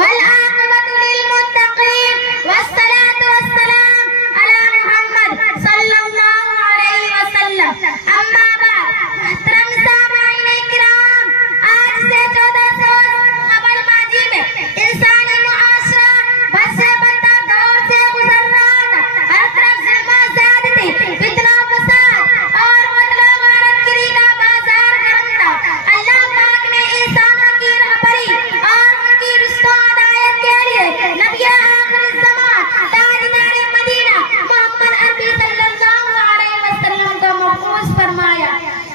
वल्आक़िबतु लिल्मुत्तक़ीन वस्सलातु वस्सलाम अला मुहम्मद सल्लल्लाहु अलैहि वसल्लम। अम्मा बाद, मोहतरम सामाईन किराम, आज से 1400 कबल माजी में इंसानी मुआशरा बद से बदतर दौर से गुजर रहा था। हर तरफ ज़ुल्म, ज़्यादती, फितना, फसाद और कत्ल व गारतगिरी का बाजार गर्म था। अल्लाह पाक ने इंसानों की रहबरी और उनकी रुश्तो हिदायत के लिए नबी आखिर ज़मान ताजदार मदीना मोहम्मद अरबी सल्लल्लाहु अलैहि वसल्लम को मबऊस फरमाया।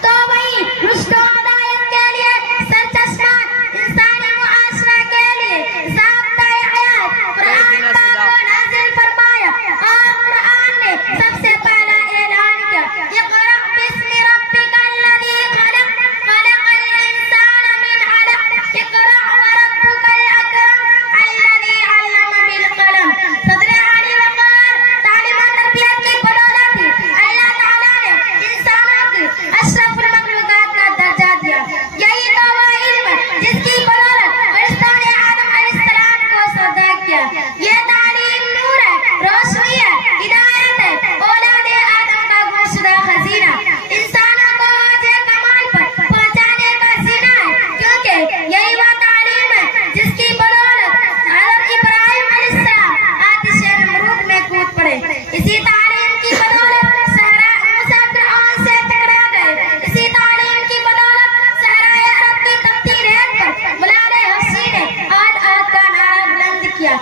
तो वही रुश्तो हिदायत के लिए सरचश्मा इंसानी मुआशरा के लिए ज़ाब्ता-ए हयात कुरान पाक को नाज़िल फरमाया और कुरान ने सबसे पहला ऐलान किया, इक़रा बिस्मि रब्बिकल्लज़ी खलक़, खलक़ल इंसान मिन अलक़, इक़रा व रब्बुकल अकरम अल्लज़ी अल्लम बिल कलम। सदर आली वक़ार तालीम और तरबियत की बदौलत ही अल्लाह ताला ने इंसानों को अशरफुल मखलूक़ात का दर्जा दिया। यही तो वह इल्म जिसकी बदौलत फरिश्तों ने आदम अलैहिस्सलाम को सौदा किया। ये तालीम नूर है, रोशनी है, हिदायत है, औलाद आदम का गुमशुदा खजीना, इंसानों को औजे कमाल पर पहुंचाने का जीना है। क्योंकि यही वह तालीम है जिसकी बदौलत हज़रत इब्राहिम अलैहिस्सलाम आतिश नमरूद में कूद पड़े। इसी तालीम की बदौलत सहरा मूसा फिरऔन से टकरा गए। इसी तालीम की बदौलत सहराए अरब की तपती रेत पर बिलाल हबशी ने आद आद का नारा बुलंद किया।